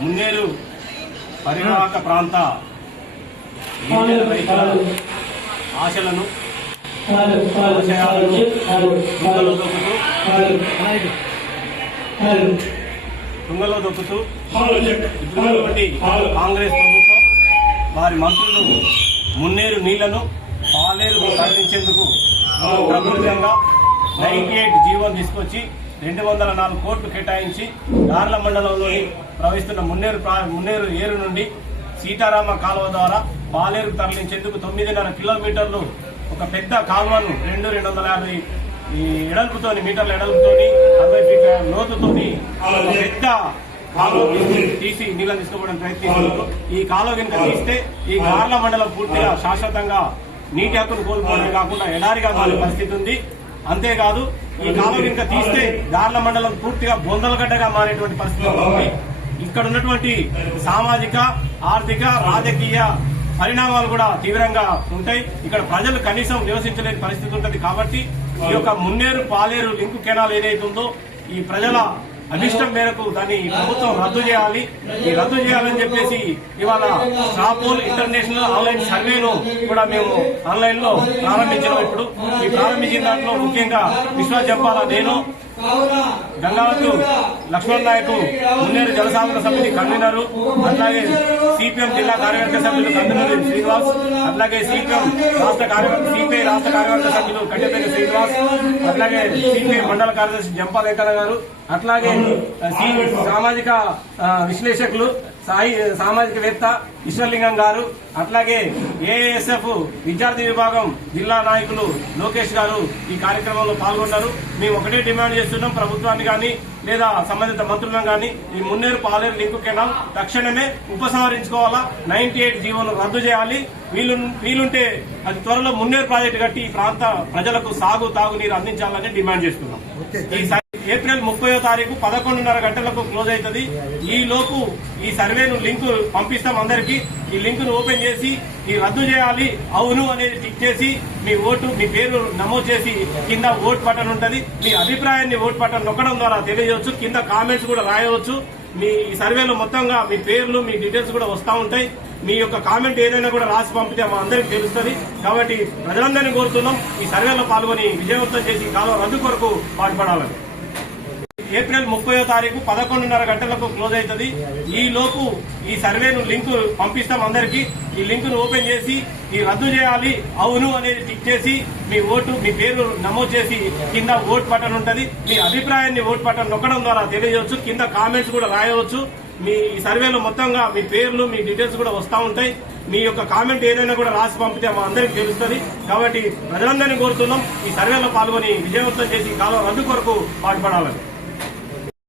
మున్నేరు పరివాహక ప్రాంత రైతుల ఆశలను తుంగలో దొక్కుతూ కాంగ్రెస్ ప్రభుత్వం వారి మంత్రులు మున్నేరు నీళ్లను పాలేరు తరలించేందుకు ప్రభుత్వంగా 98 జీవోను తీసుకొచ్చి 204 కోట్లు కేటాయించి గార్ల మండలంలోని ప్రవహిస్తున్న మున్నేరు ఏరు నుండి సీతారామ కాలువ ద్వారా పాలేరుకు తరలించేందుకు 9.5 కిలోమీటర్లు ఒక పెద్ద కాలువను 250 ఎడల్పుతోని మీటర్ల ఎడల్పుతోని 60 ఫీట్ల లోతుతోని పెద్ద కాలువ తీసి నీళ్ళని తీసుకోవడానికి ప్రయత్నిస్తున్నారు. ఈ కాలువ కనుక తీస్తే ఈ గార్ల మండలం పూర్తిగా శాశ్వతంగా నీటి హక్కును కోల్పోవడం కాకుండా ఎడారిగా మారే పరిస్థితి ఉంది. అంతేకాదు ఈ కాలువ కనుక తీస్తే గార్ల మండలం పూర్తిగా బొందలగడ్డగా మారేటువంటి పరిస్థితి ఉంది. ఇక్కడ ఉన్నటువంటి సామాజిక, ఆర్థిక, రాజకీయ పరిణామాలు కూడా తీవ్రంగా ఉంటాయి. ఇక్కడ ప్రజలు కనీసం నివసించలేని పరిస్థితి ఉంటుంది. కాబట్టి ఈ యొక్క మున్నేరు పాలేరు లింక్ కెనాల్ ఏదైతే ఉందో ఈ ప్రజల అభిష్టం మేరకు దాన్ని ప్రభుత్వం రద్దు చేయాలి. ఈ రద్దు చేయాలని చెప్పేసి ఇవాళ షాపోల్ ఇంటర్నేషనల్ ఆన్లైన్ సర్వేను కూడా మేము ఆన్లైన్ లో ప్రారంభించాము. ఇప్పుడు ఈ ప్రారంభించిన దాంట్లో ముఖ్యంగా విశ్వాస్ జంపాల, నేను, గంగావతు లక్ష్మణ్ నాయక్, మున్నేరు జలసాధన సమితి కన్వీనర్, అట్లాగే సిపిఎం జిల్లా కార్యవర్గ సభ్యులు కందునూరి శ్రీనివాస్, అట్లాగే సిపిఐ రాష్ట్ర కార్యవర్గ సభ్యులు కట్టెపల్లి శ్రీనివాస్, అట్లాగే సిపిఐ మండల కార్యదర్శి జంపాల వెంకన్న గారు, అట్లాగే సామాజిక విశ్లేషకులు సామాజికవేత్త ఈశ్వర్లింగం గారు, అట్లాగే ఏఎస్ఎఫ్ విద్యార్థి విభాగం జిల్లా నాయకులు లోకేష్ గారు ఈ కార్యక్రమంలో పాల్గొన్నారు. మేము ఒకటే డిమాండ్ చేస్తున్నాం, ప్రభుత్వాన్ని కానీ లేదా సంబంధిత మంత్రులను కానీ ఈ మున్నేరు పాలేరు లింక్ కెనాల్ తక్షణమే ఉపసంహరించుకోవాలా, 98 జీవోను రద్దు చేయాలి. వీలుంటే అది త్వరలో మున్నేరు ప్రాజెక్టు కట్టి ఈ ప్రాంత ప్రజలకు తాగునీరు అందించాలని డిమాండ్ చేస్తున్నాం. ఏప్రిల్ 30వ తారీఖు 11:30 గంటలకు క్లోజ్ అవుతుంది. ఈ లోపు ఈ సర్వేను లింకు పంపిస్తాం అందరికి. ఈ లింకును ఓపెన్ చేసి ఈ రద్దు చేయాలి అవును అనేది టిక్ చేసి మీ పేరు నమోదు చేసి కింద ఓట్ బటన్ ఉంటుంది. మీ అభిప్రాయాన్ని ఓట్ బటన్ నొక్కడం ద్వారా తెలియజేయవచ్చు. కింద కామెంట్స్ కూడా రాయవచ్చు. మీ సర్వేలో మొత్తంగా మీ పేర్లు, మీ డీటెయిల్స్ కూడా వస్తూ ఉంటాయి. మీ యొక్క కామెంట్ ఏదైనా కూడా రాసి పంపితే మా అందరికి తెలుస్తుంది. కాబట్టి ప్రజలందరినీ కోరుతున్నాం ఈ సర్వేలో పాల్గొని విజయవంతం చేసి కాలువ రద్దు కొరకు పాటుపడాలని. ఏప్రిల్ 30వ తారీఖు 11:30 గంటలకు క్లోజ్ అవుతుంది. ఈ లోపు ఈ సర్వేను లింకు పంపిస్తాం అందరికి. ఈ లింకును ఓపెన్ చేసి ఈ రద్దు చేయాలి అవును అనేది టిక్ చేసి మీ పేరు నమోదు చేసి కింద ఓట్ బటన్ ఉంటుంది. మీ అభిప్రాయాన్ని ఓట్ బటన్ నొక్కడం ద్వారా తెలియజేయవచ్చు. కింద కామెంట్స్ కూడా రాయవచ్చు. మీ సర్వేలో మొత్తంగా మీ పేర్లు, మీ డీటెయిల్స్ కూడా వస్తూ ఉంటాయి. మీ యొక్క కామెంట్ ఏదైనా కూడా రాసి పంపితే మా అందరికి తెలుస్తుంది. కాబట్టి ప్రజలందరినీ కోరుతున్నాం ఈ సర్వేలో పాల్గొని విజయవంతం చేసి కాలువ రద్దు కొరకు పాటుపడాలని.